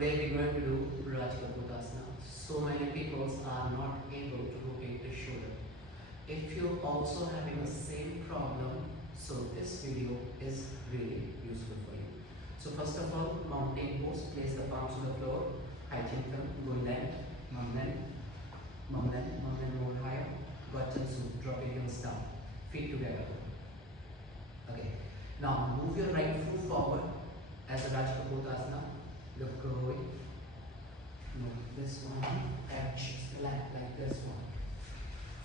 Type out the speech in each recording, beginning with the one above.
Today we're going to do Rajkapotasana. So many people are not able to rotate the shoulder. If you're also having the same problem, so this video is really useful for you. So first of all, mountain pose, place the palms on the floor, hiking them, going left, mum length, more higher, gotcha soup, drop your heels down, feet together. Okay, now move your right foot forward as a Rajakapotasana. Look away. Move this one, catch, left like this one.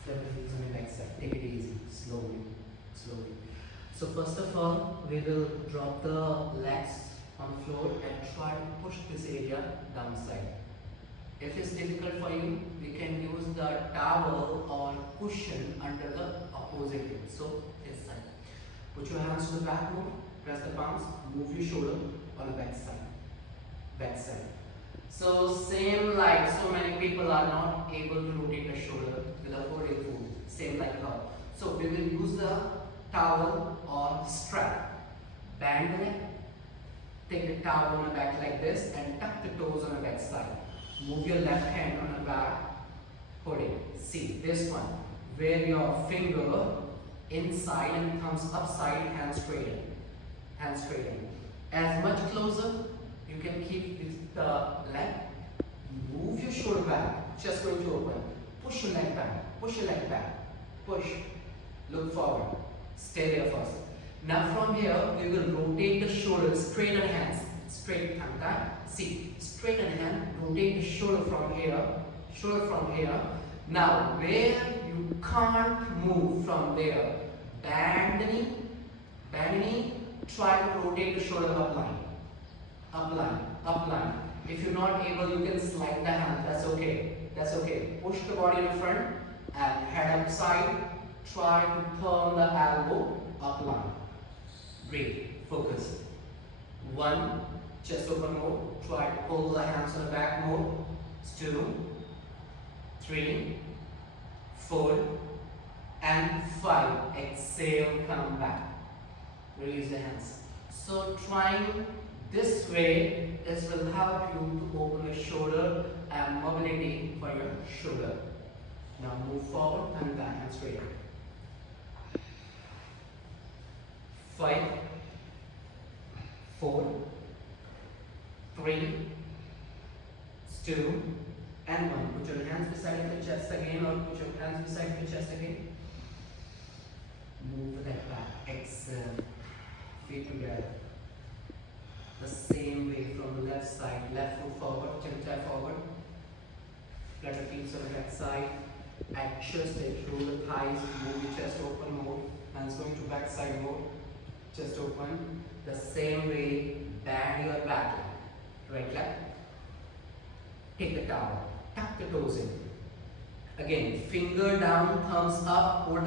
Flip the heels on your back side. Take it easy, slowly. So first of all, we will drop the legs on the floor and try to push this area downside. If it's difficult for you, we can use the towel or cushion under the opposite hip. So this side. Put your hands to the back more, press the palms, move your shoulder on the back side. So same like so many people are not able to rotate the shoulder with a holding foot. Same like her. So we will use the towel or strap. Bend the neck. Take the towel on the back like this and tuck the toes on the back side. Move your left hand on the back. Hold it. See this one where your finger inside and thumbs upside, hands straighten. As much closer you can keep with the leg. Move your shoulder back. Just going to open. Push your leg back. Push. Look forward. Stay there first. Now from here we will rotate the shoulders. Straighten hands. Straight hand. See. Straighten hand. Rotate the shoulder from here. Now where you can't move from there, bend the knee. Try to rotate the shoulder upline. If you're not able, you can slide the hand. That's okay. Push the body in front and head upside. Try to turn the elbow upline. Breathe. Focus. 1. Chest open more. Try to pull the hands on the back more. 2, 3, 4, and 5. Exhale. Come back. Release the hands. So trying this way, this will help you to open your shoulder and mobility for your shoulder. Now move forward and back and straight. 5, 4, 3, 2, and 1. Put your hands beside your chest again, or put your hands beside your chest again. Move that back. Exhale. Feet together. The same way from the left side. Left foot forward, tilt forward. Flat the feet on the back side. Adjust it, roll the thighs, move your chest open more. Hands going to back side more. Chest open. The same way, bend your back leg. Right leg. Take the towel. Tuck the toes in. Again, finger down, thumbs up. Hold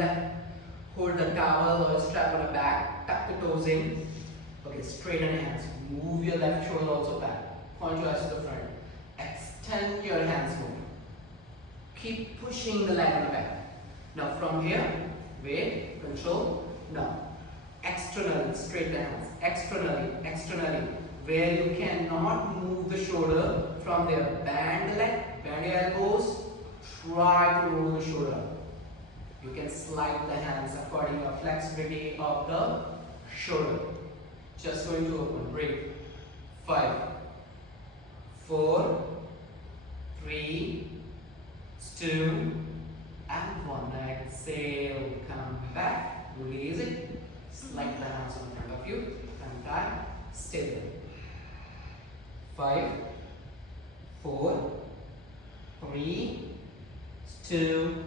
the towel or strap on the back. Tuck the toes in. Okay, straighten hands. Move your left shoulder also back. Point your eyes to the front. Extend your hands more. Keep pushing the leg on the back. Now from here, wait, control. Now, externally, straight the hands. Externally. Where you cannot move the shoulder from there. Bend the leg, bend your elbows. Try to roll the shoulder. You can slide the hands according to the flexibility of the shoulder. Just going to open. Breathe. 5, 4, 3, 2, and 1. Exhale. Come back. Release it. Slide the hands in front of you. And back. Stay there. 5, 4, 3, 2,